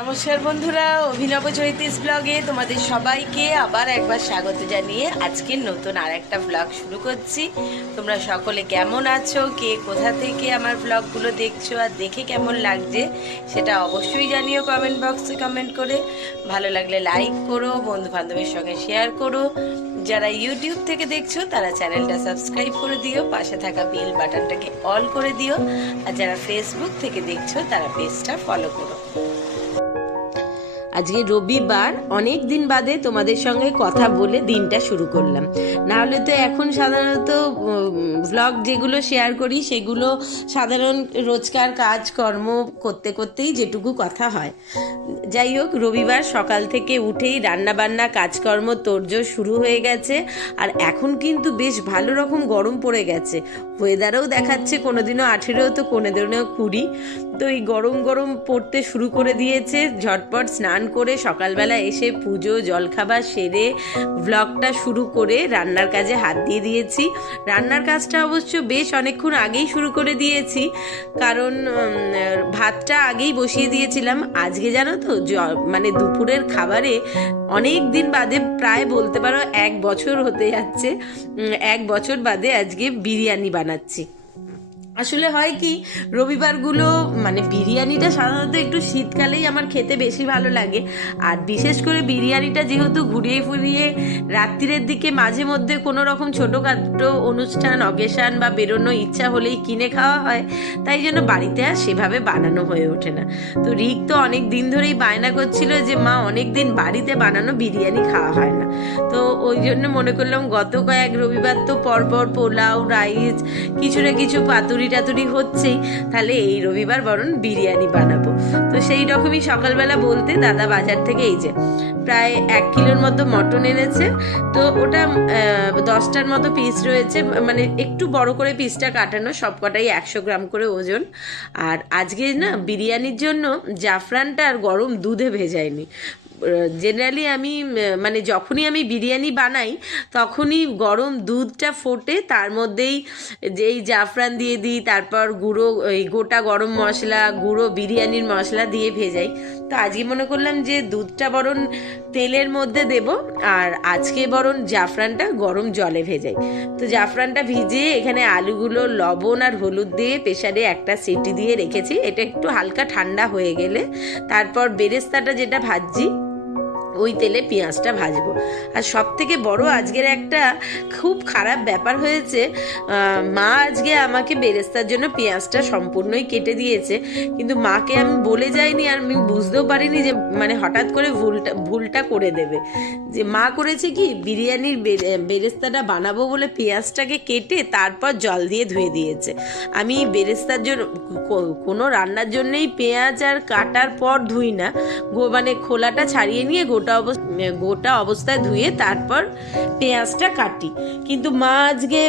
নমস্কার বন্ধুরা, অভিনব চৈতিস ব্লগে তোমাদের সবাইকে আবার একবার স্বাগত জানিয়ে আজকের নতুন আর একটা ব্লগ শুরু করছি। তোমরা সকলে কেমন আছো, কে কোথা থেকে আমার ব্লগগুলো দেখছো আর দেখে কেমন লাগছে সেটা অবশ্যই জানিও কমেন্ট বক্সে কমেন্ট করে। ভালো লাগলে লাইক করো, বন্ধু বান্ধবের সঙ্গে শেয়ার করো। যারা ইউটিউব থেকে দেখছো তারা চ্যানেলটা সাবস্ক্রাইব করে দিও, পাশে থাকা বেল বাটনটাকে অল করে দিও। আর যারা ফেসবুক থেকে দেখছো তারা পেজটা ফলো করো। আজকে রবিবার, অনেক দিন বাদে তোমাদের সঙ্গে কথা বলে দিনটা শুরু করলাম। না হলে তো এখন সাধারণত ভ্লগ যেগুলো শেয়ার করি সেগুলো সাধারণ রোজকার কাজকর্ম করতে করতেই যেটুকু কথা হয়। যাই হোক, রবিবার সকাল থেকে উঠেই রান্নাবান্না কাজকর্ম তোড়জোড় শুরু হয়ে গেছে। আর এখন কিন্তু বেশ ভালো রকম গরম পড়ে গেছে। ওয়েদারও দেখাচ্ছে কোনোদিনও 18, তো কোনোদিনও 20। তো এই গরম গরম পড়তে শুরু করে দিয়েছে। ঝটপট স্নান করে সকালবেলা এসে পুজো জলখাবার সেরে ভ্লগটা শুরু করে রান্নার কাজে হাত দিয়ে দিয়েছি। রান্নার কাজটা অবশ্য বেশ অনেকক্ষণ আগেই শুরু করে দিয়েছি, কারণ ভাতটা আগেই বসিয়ে দিয়েছিলাম। আজকে জানো তো, মানে দুপুরের খাবারে অনেক দিন বাদে, প্রায় বলতে পারো 1 বছর হতে যাচ্ছে, 1 বছর বাদে আজকে বিরিয়ানি বানাচ্ছি। আসলে হয় কি, রবিবারগুলো মানে বিরিয়ানিটা সাধারণত একটু শীতকালেই আমার খেতে বেশি ভালো লাগে। আর বিশেষ করে বিরিয়ানিটা যেহেতু ঘুরিয়ে ফুরিয়ে রাত্রিরের দিকে মাঝে মধ্যে কোনো রকম ছোটোখাটো অনুষ্ঠান অকেশান বা বেরোনো ইচ্ছা হলেই কিনে খাওয়া হয়, তাই জন্য বাড়িতে আর সেভাবে বানানো হয়ে ওঠে না। তো রিক তো অনেক দিন ধরেই বায়না করছিল যে মা, অনেক দিন বাড়িতে বানানো বিরিয়ানি খাওয়া হয় না। তো ওই জন্য মনে করলাম গত কয়েক রবিবার তো পরপর পোলাও, রাইস, কিছু না কিছু পাতুরি টাতুরি হচ্ছেই, তাহলে এই রবিবার বরং বিরিয়ানি বানাবো। তো সেই রকমই সকালবেলা বলতে দাদা বাজার থেকে এই যে প্রায় 1 কিলোর মতো মটন এনেছে। তো ওটা 10টার মতো পিস রয়েছে, মানে একটু বড় করে পিসটা কাটানো, সবকটাই 100 গ্রাম করে ওজন। আর আজকে না বিরিয়ানির জন্য জাফরানটা আর গরম দুধে ভেজাইনি। জেনারেলি আমি মানে যখনই আমি বিরিয়ানি বানাই তখনই গরম দুধটা ফোটে, তার মধ্যেই যেই জাফরান দিয়ে দিই, তারপর গুঁড়ো এই গোটা গরম মশলা, গুঁড়ো বিরিয়ানির মশলা দিয়ে ভেজাই। তো আজকে মনে করলাম যে দুধটা বরং তেলের মধ্যে দেব, আর আজকে বরং জাফরানটা গরম জলে ভেজাই। তো জাফরানটা ভিজিয়ে এখানে আলুগুলো লবণ আর হলুদ দিয়ে প্রেসারে একটা সিটি দিয়ে রেখেছি। এটা একটু হালকা ঠান্ডা হয়ে গেলে তারপর বেরেস্তাটা যেটা ভাজছি ওই তেলে পেঁয়াজটা ভাজবো। আর সব থেকে বড় আজকের একটা খুব খারাপ ব্যাপার হয়েছে, মা আজকে আমাকে বেরেস্তার জন্য পেঁয়াজটা সম্পূর্ণই কেটে দিয়েছে, কিন্তু মাকে আমি বলে যাইনি, আর আমি বুঝতেও পারিনি যে মানে হঠাৎ করে ভুলটা করে দেবে। যে মা করেছে কি, বিরিয়ানির বেরেস্তাটা বানাবো বলে পেঁয়াজটাকে কেটে তারপর জল দিয়ে ধুয়ে দিয়েছে। আমি বেরেস্তার জন্য কোনো রান্নার জন্যই পেঁয়াজ আর কাটার পর ধুই না, মানে খোলাটা ছাড়িয়ে নিয়ে গোটা অবস্থায় ধুয়ে তারপর পেঁয়াজটা কাটি। কিন্তু মা আজকে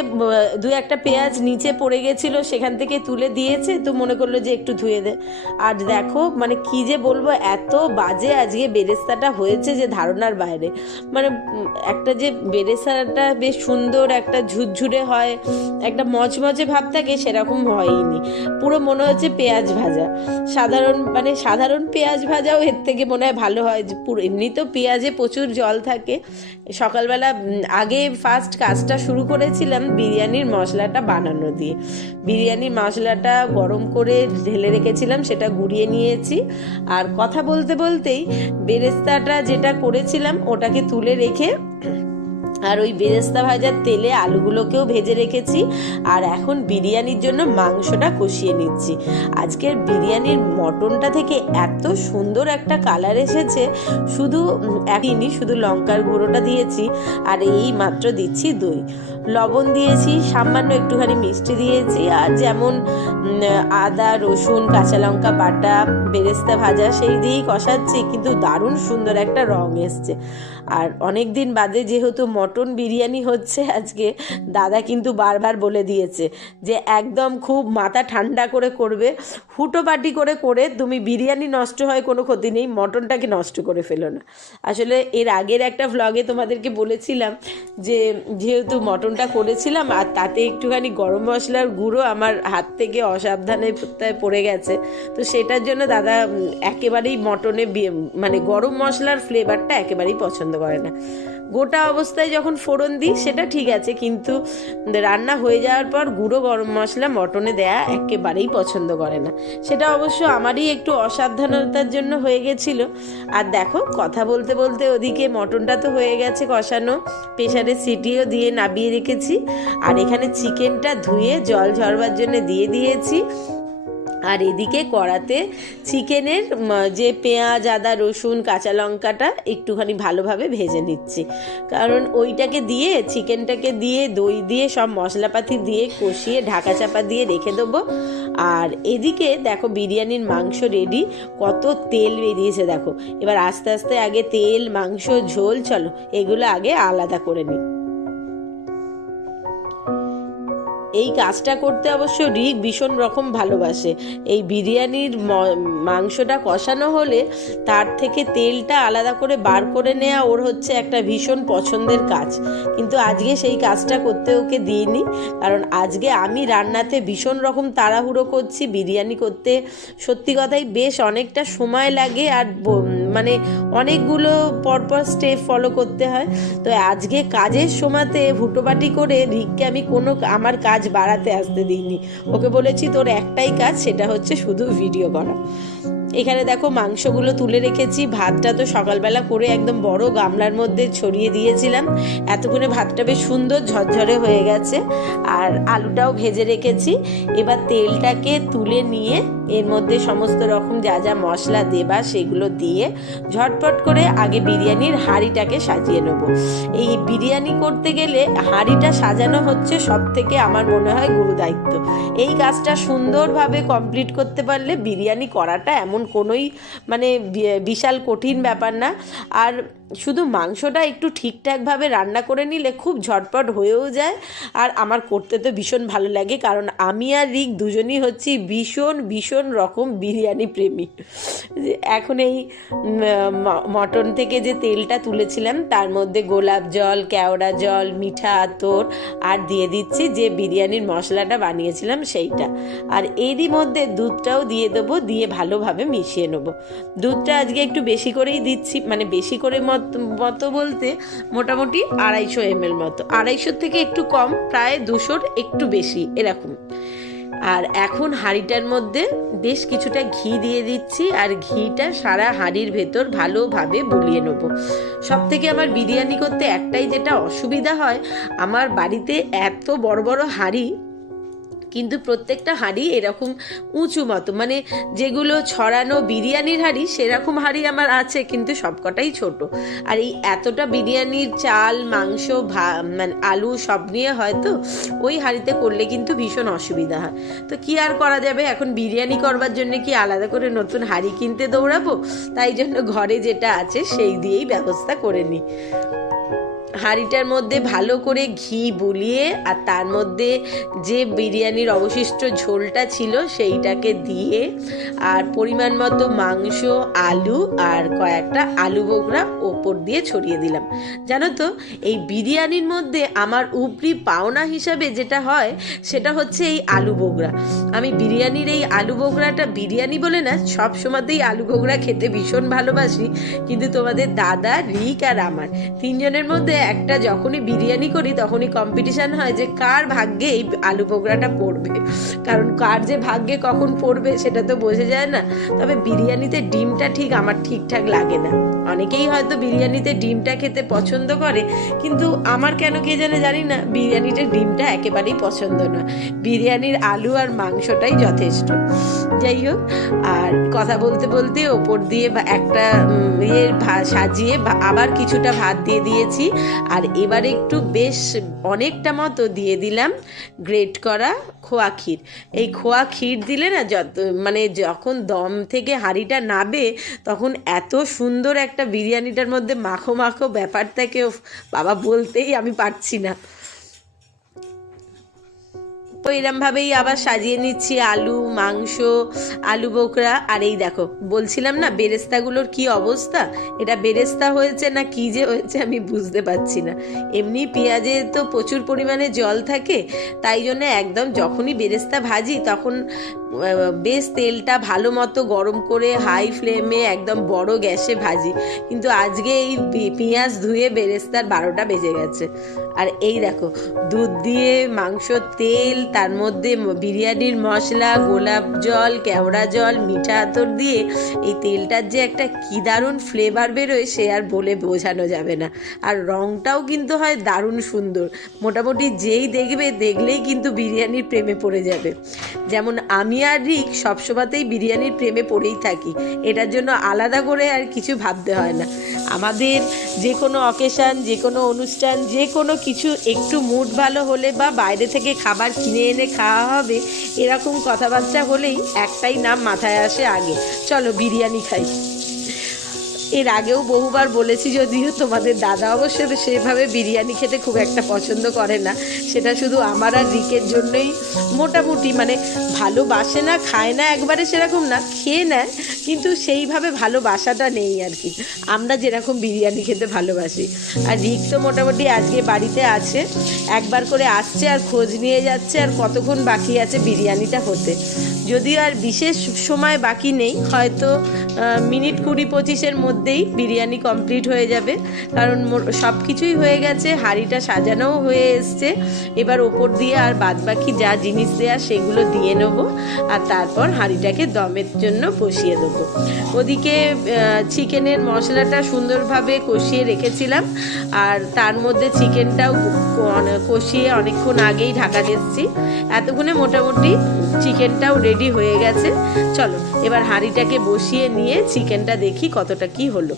2-1টা পেঁয়াজ নিচে পড়ে গেছিল, সেখান থেকে তুলে দিয়েছে, তো মনে করলো যে একটু ধুয়ে দে। আর দেখো মানে কি যে বলবো, এত বাজে আজকে বেরেস্তাটা হয়েছে যে ধারণার বাইরে। মানে একটা যে বেরেস্তাটা বেশ সুন্দর একটা ঝুরঝুরে হয়, একটা মচমচে ভাব থাকে, সেরকম হয়নি। পুরো মনে হচ্ছে পেঁয়াজ ভাজা, সাধারণ পেঁয়াজ ভাজাও এর থেকে মনে হয় ভালো হয়। পুরো এমনি তো পেঁয়াজে প্রচুর জল থাকে। সকালবেলা আগে ফার্স্ট কাজটা শুরু করেছিলাম বিরিয়ানির মশলাটা বানানো দিয়ে। বিরিয়ানির মশলাটা গরম করে ঢেলে রেখেছিলাম, সেটা গুঁড়িয়ে নিয়েছি। আর কথা বলতে বলতেই বেরেস্তাটা যেটা করেছিলাম ওটাকে তুলে রেখে আর ওই বেরেস্তা ভাজার তেলে আলুগুলোকেও ভেজে রেখেছি। আর এখন বিরিয়ানির জন্য মাংসটা কষিয়ে নিচ্ছি। আজকের বিরিয়ানির মটনটা থেকে এত সুন্দর একটা কালার এসেছে, শুধু লঙ্কার গুঁড়োটা দিয়েছি, আর এই মাত্র দিচ্ছি দই, লবণ দিয়েছি, সামান্য একটুখানি মিষ্টি দিয়েছি, আর যেমন আদা রসুন কাঁচা লঙ্কা বাটা বেরেস্তা ভাজা সেই দিয়েই কষাচ্ছি। কিন্তু দারুণ সুন্দর একটা রং এসছে। আর অনেক দিন বাদে যেহেতু মটন বিরিয়ানি হচ্ছে আজকে, দাদা কিন্তু বারবার বলে দিয়েছে যে একদম খুব মাথা ঠান্ডা করে করবে, হুটোপাটি করে তুমি বিরিয়ানি নষ্ট হয় কোনো ক্ষতি নেই, মটনটাকে নষ্ট করে ফেলো না। আসলে এর আগের একটা ভ্লগে তোমাদেরকে বলেছিলাম যে যেহেতু মটন মটনটা করেছিলাম, আর তাতে একটুখানি গরম মশলার গুঁড়ো আমার হাত থেকে অসাবধানে পড়ে গেছে। তো সেটার জন্য দাদা একেবারেই মটনে মানে গরম মশলার ফ্লেভারটা একেবারেই পছন্দ করে না। গোটা অবস্থায় যখন ফোড়ন দিই সেটা ঠিক আছে, কিন্তু রান্না হয়ে যাওয়ার পর গুঁড়ো গরম মশলা মটনে দেয়া একেবারেই পছন্দ করে না। সেটা অবশ্য আমারই একটু অসাবধানতার জন্য হয়ে গেছিল। আর দেখো, কথা বলতে বলতে ওদিকে মটনটা তো হয়ে গেছে কষানো, প্রেশারে সিটিও দিয়ে নামিয়ে রেখেছি। আর এখানে চিকেনটা ধুয়ে জল ঝরবার জন্য দিয়ে দিয়েছি। আর এদিকে কড়াতে চিকেনের যে পেঁয়াজ, আদা, রসুন, কাঁচা লঙ্কাটা একটুখানি ভালোভাবে ভেজে নিচ্ছি, কারণ ওইটাকে দিয়ে চিকেনটাকে দিয়ে দই দিয়ে সব মশলাপাতি দিয়ে কষিয়ে ঢাকা চাপা দিয়ে রেখে দেবো। আর এদিকে দেখো বিরিয়ানির মাংস রেডি, কত তেল বেরিয়েছে দেখো। এবার আস্তে আস্তে আগে তেল, মাংস, ঝোল, চলো এগুলো আগে আলাদা করে নিই। এই কাজটা করতে অবশ্য রিক ভীষণ রকম ভালোবাসে। এই বিরিয়ানির মাংসটা কষানো হলে তার থেকে তেলটা আলাদা করে বার করে নেওয়া ওর হচ্ছে একটা ভীষণ পছন্দের কাজ। কিন্তু আজকে সেই কাজটা করতে ওকে দিইনি, কারণ আজকে আমি রান্নাতে ভীষণ রকম তাড়াহুড়ো করছি। বিরিয়ানি করতে সত্যি কথাই বেশ অনেকটা সময় লাগে, আর মানে অনেকগুলো পরপর স্টেপ ফলো করতে হয়। তো আজকে কাজের সময়তে হুটোপাটি করে রিককে আমি আমার কাজ বাড়াতে আসতে দিইনি। ওকে বলেছি তোর একটাই কাজ, সেটা হচ্ছে শুধু ভিডিও করা। এখানে দেখো মাংসগুলো তুলে রেখেছি। ভাতটা তো সকালবেলা করে একদম বড় গামলার মধ্যে ছড়িয়ে দিয়েছিলাম, এতক্ষণে ভাতটা বেশ সুন্দর ঝরঝরে হয়ে গেছে। আর আলুটাও ভেজে রেখেছি। এবার তেলটাকে তুলে নিয়ে এর মধ্যে সমস্ত রকম যা যা মশলা দেবা সেগুলো দিয়ে ঝটপট করে আগে বিরিয়ানির হাঁড়িটাকে সাজিয়ে নেব। এই বিরিয়ানি করতে গেলে হাঁড়িটা সাজানো হচ্ছে সব থেকে আমার মনে হয় গুরু দায়িত্ব। এই কাজটা সুন্দরভাবে কমপ্লিট করতে পারলে বিরিয়ানি করাটা এমন কোনোই মানে বিশাল কঠিন ব্যাপার না। আর শুধু মাংসটা একটু ঠিকঠাকভাবে রান্না করে নিলে খুব ঝটপট হয়েও যায়। আর আমার করতে তো ভীষণ ভালো লাগে, কারণ আমি আর রিক দুজনই হচ্ছি ভীষণ ভীষণ রকম বিরিয়ানি প্রেমী। এখন এই মটন থেকে যে তেলটা তুলেছিলাম তার মধ্যে গোলাপ জল, কেওড়া জল, মিঠা আতর আর দিয়ে দিচ্ছি যে বিরিয়ানির মশলাটা বানিয়েছিলাম সেইটা। আর এরই মধ্যে দুধটাও দিয়ে দেবো, দিয়ে ভালোভাবে মিশিয়ে নেবো। দুধটা আজকে একটু বেশি করেই দিচ্ছি, মানে বেশি করে মতো বলতে মোটামুটি 250 ml মতো, 250 থেকে একটু কম, প্রায় 200 একটু বেশি এরকম। আর এখন হাঁড়িটার মধ্যে বেশ কিছুটা ঘি দিয়ে দিচ্ছি, আর ঘিটা সারা হাঁড়ির ভেতর ভালোভাবে বুলিয়ে নেবো। সব থেকে আমার বিরিয়ানি করতে একটাই যেটা অসুবিধা হয়, আমার বাড়িতে এত বড় বড় হাঁড়ি, কিন্তু প্রত্যেকটা হাঁড়ি এরকম উঁচু মতো, মানে যেগুলো ছড়ানো বিরিয়ানির হাঁড়ি সেরকম হাঁড়ি আমার আছে, কিন্তু সবকটাই ছোট। আর এই এতটা বিরিয়ানির চাল, মাংস, মানে আলু সব নিয়ে হয়তো ওই হাঁড়িতে করলে কিন্তু ভীষণ অসুবিধা হয়। তো কি আর করা যাবে, এখন বিরিয়ানি করবার জন্য কি আলাদা করে নতুন হাঁড়ি কিনতে দৌড়াবো? তাই জন্য ঘরে যেটা আছে সেই দিয়েই ব্যবস্থা করে নিই। হাঁড়িটার মধ্যে ভালো করে ঘি বুলিয়ে আর তার মধ্যে যে বিরিয়ানির অবশিষ্ট ঝোলটা ছিল সেইটাকে দিয়ে আর পরিমাণ মতো মাংস, আলু আর কয়েকটা আলু বোখরা ওপর দিয়ে ছড়িয়ে দিলাম। জানো তো, এই বিরিয়ানির মধ্যে আমার উপরি পাওনা হিসাবে যেটা হয় সেটা হচ্ছে এই আলু বোখরা। আমি বিরিয়ানির এই আলু বোখরাটা, বিরিয়ানি বলে না, সব সময়তেই আলু বোখরা খেতে ভীষণ ভালোবাসি, কিন্তু তোমাদের দাদা, রিক আর আমার তিনজনের মধ্যে একটা যখনই বিরিয়ানি করি তখনই কম্পিটিশন হয় যে কার ভাগ্যে এই আলু বোখরাটা পড়বে, কারণ কার যে ভাগ্যে কখন পড়বে সেটা তো বোঝা যায় না। তবে বিরিয়ানিতে ডিমটা ঠিক আমার ঠিকঠাক লাগে না। অনেকেই হয়তো বিরিয়ানিতে ডিমটা খেতে পছন্দ করে, কিন্তু আমার কেন কে জানে জানি না, বিরিয়ানিতে ডিমটা একেবারেই পছন্দ নয়। বিরিয়ানির আলু আর মাংসটাই যথেষ্ট। যাই হোক, আর কথা বলতে বলতে ওপর দিয়ে একটা সাজিয়ে আবার কিছুটা ভাত দিয়ে দিয়েছি। আর এবার একটু বেশ অনেকটা মতো দিয়ে দিলাম গ্রেট করা খোয়া ক্ষীর। এই খোয়া ক্ষীর দিলে না মানে যখন দম থেকে হাঁড়িটা নাবে তখন এত সুন্দর একটা বিরিয়ানিটার মধ্যে মাখো মাখো ব্যাপারটাকে বাবা বলতেই আমি পারছি না। তো এরমভাবেই আবার সাজিয়ে নিচ্ছি আলু, মাংস, আলু বোখরা। আর এই দেখো, বলছিলাম না বেরেস্তাগুলোর কি অবস্থা, এটা বেরেস্তা হয়েছে না কি যে হয়েছে আমি বুঝতে পারছি না। এমনি পেঁয়াজে তো প্রচুর পরিমাণে জল থাকে, তাই জন্য একদম যখনই বেরেস্তা ভাজি তখন বেশ তেলটা ভালো মতো গরম করে হাই ফ্লেমে একদম বড় গ্যাসে ভাজি। কিন্তু আজকে এই পেঁয়াজ ধুয়ে বেরেস্তার 12টা বেজে গেছে। আর এই দেখো, দুধ দিয়ে মাংস, তেল, তার মধ্যে বিরিয়ানির মশলা, গোলাপ জল, কেওড়া জল, মিঠা আতর দিয়ে এই তেলটার যে একটা কি দারুণ ফ্লেভার বেরোয় সে আর বলে বোঝানো যাবে না। আর রঙটাও কিন্তু হয় দারুণ সুন্দর, মোটামুটি যেই দেখলেই কিন্তু বিরিয়ানির প্রেমে পড়ে যাবে। যেমন আমি আর রিক সবসময়তেই বিরিয়ানির প্রেমে পড়েই থাকি, এটার জন্য আলাদা করে আর কিছু ভাবতে হয় না। আমাদের যে কোনো অকেশান, যে কোনো অনুষ্ঠান, যে কোনো কিছু একটু মুড ভালো হলে বা বাইরে থেকে খাবার কিনে এনে খাওয়া হবে, এরকম কথাবার্তা হলেই একটাই নাম মাথায় আসে আগে, চলো বিরিয়ানি খাই। এর আগেও বহুবার বলেছি, যদিও তোমাদের দাদা অবশ্য সেভাবে বিরিয়ানি খেতে খুব একটা পছন্দ করে না, সেটা শুধু আমার আর রিকের জন্যই। মোটামুটি মানে ভালোবাসে না, খায় না একবারে সেরকম না, খেয়ে নেয়, কিন্তু সেইভাবে ভালোবাসাটা নেই আর কি, আমরা যেরকম বিরিয়ানি খেতে ভালোবাসি। আর রিক তো মোটামুটি আজকে বাড়িতে আছে, একবার করে আসছে আর খোঁজ নিয়ে যাচ্ছে আর কতক্ষণ বাকি আছে বিরিয়ানিটা হতে। যদিও আর বিশেষ সময় বাকি নেই, হয়তো মিনিট 20-25-এর মধ্যেই বিরিয়ানি কমপ্লিট হয়ে যাবে, কারণ সব কিছুই হয়ে গেছে, হাঁড়িটা সাজানোও হয়ে এসছে। এবার ওপর দিয়ে আর বাদবাকি যা জিনিস দেওয়া সেগুলো দিয়ে নেবো, আর তারপর হাঁড়িটাকে দমের জন্য বসিয়ে দেবো। ওদিকে চিকেনের মশলাটা সুন্দরভাবে কষিয়ে রেখেছিলাম, আর তার মধ্যে চিকেনটাও কষিয়ে অনেকক্ষণ আগেই ঢাকা দিচ্ছি। এতক্ষণে মোটামুটি চিকেনটাও রেডি হয়ে গেছে। চলো এবার হাঁড়িটাকে বসিয়ে নিয়ে চিকেনটা দেখি কতটা কি হলো।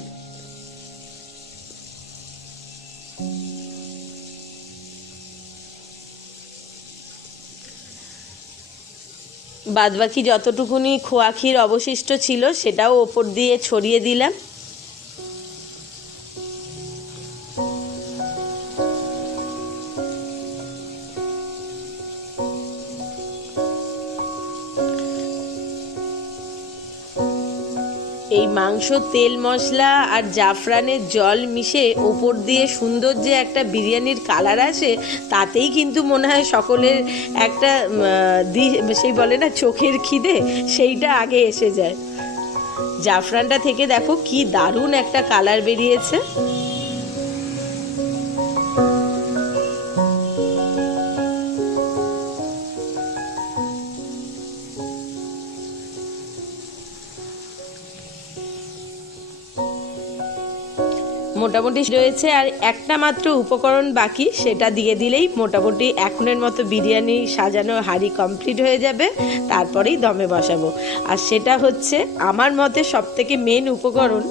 বাদবাকি যতটুকুনি খোয়া ক্ষীর অবশিষ্ট ছিল সেটাও ওপর দিয়ে ছড়িয়ে দিলাম। এই মাংস, তেল, মশলা আর জাফরানের জল মিশে ওপর দিয়ে সুন্দর যে একটা বিরিয়ানির কালার আসে, তাতেই কিন্তু মনে হয় সকলের একটা সেই বলে না চোখের খিদে, সেইটা আগে এসে যায়। জাফরানটা থেকে দেখো কি দারুণ একটা কালার বেরিয়েছে। মোটামুটি রয়েছে আর একটা মাত্র উপকরণ বাকি, সেটা দিয়ে দিলেই মোটামুটি এখনের মতো বিরিয়ানি সাজানো হাঁড়ি কমপ্লিট হয়ে যাবে, তারপরেই দমে বসাবো। আর সেটা হচ্ছে আমার মতে সবথেকে মেন উপকরণ।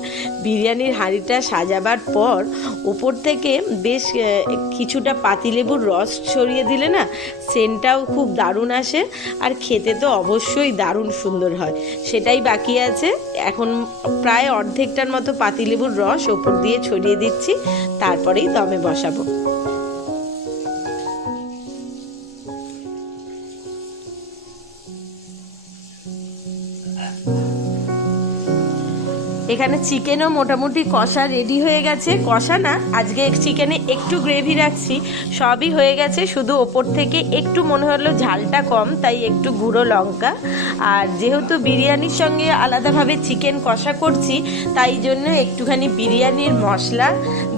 বিরিয়ানির হাঁড়িটা সাজাবার পর ওপর থেকে বেশ কিছুটা পাতিলেবুর রস ছড়িয়ে দিলে না সেন্টটাও খুব দারুণ আসে, আর খেতে তো অবশ্যই দারুণ সুন্দর হয়। সেটাই বাকি আছে, এখন প্রায় অর্ধেকটার মতো পাতিলেবুর রস ওপর দিয়ে ছড়িয়ে দিচ্ছি, তারপরেই দমে বসাবো। এখানে চিকেনও মোটামুটি কষা রেডি হয়ে গেছে, কষা না আজকে চিকেনে একটু গ্রেভি রাখছি, সবই হয়ে গেছে, শুধু ওপর থেকে একটু মনে হলো ঝালটা কম, তাই একটু গুঁড়ো লঙ্কা। আর যেহেতু বিরিয়ানির সঙ্গে আলাদাভাবে চিকেন কষা করছি, তাই জন্য একটুখানি বিরিয়ানির মশলা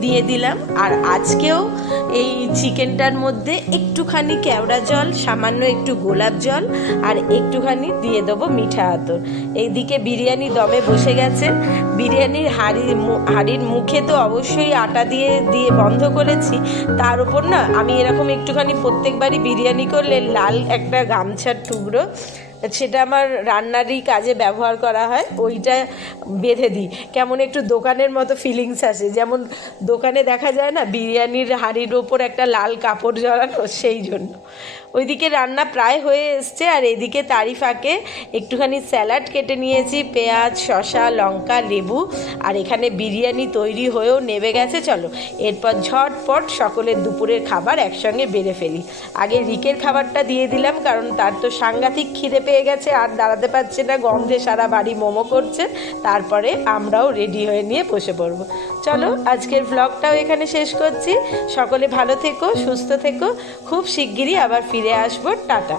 দিয়ে দিলাম। আর আজকেও এই চিকেনটার মধ্যে একটুখানি কেওড়া জল, সামান্য একটু গোলাপ জল আর একটুখানি দিয়ে দেবো মিঠা আতর। এইদিকে বিরিয়ানি দমে বসে গেছে। বিরিয়ানির হাঁড়ির মুখে তো অবশ্যই আটা দিয়ে বন্ধ করেছি, তার উপর না আমি এরকম একটুখানি প্রত্যেকবারই বিরিয়ানি করলে লাল একটা গামছার টুকরো, সেটা আমার রান্নারই কাজে ব্যবহার করা হয়, ওইটা বেঁধে দিই, কেমন একটু দোকানের মতো ফিলিংস আসে, যেমন দোকানে দেখা যায় না বিরিয়ানির হাঁড়ির ওপর একটা লাল কাপড় জড়ানো, সেই জন্য ওইদিকে রান্না প্রায় হয়ে এসছে, আর এদিকে তারই ফাঁকে একটুখানি স্যালাড কেটে নিয়েছি, পেঁয়াজ, শসা, লঙ্কা, লেবু, আর এখানে বিরিয়ানি তৈরি হয়েও নেমে গেছে। চলো এরপর ঝটপট সকলের দুপুরের খাবার একসঙ্গে বেড়ে ফেলি। আগে রিকের খাবারটা দিয়ে দিলাম, কারণ তার তো সাংঘাতিক খিদে পেয়ে গেছে, আর দাঁড়াতে পারছে না, গন্ধে সারা বাড়ি মোমো করছে। তারপরে আমরাও রেডি হয়ে নিয়ে বসে পড়ব। চলো আজকের ভ্লগটাও এখানে শেষ করছি। সকলে ভালো থেকো, সুস্থ থেকো, খুব শিগগিরই আবার ফিরে আসবো। টাটা।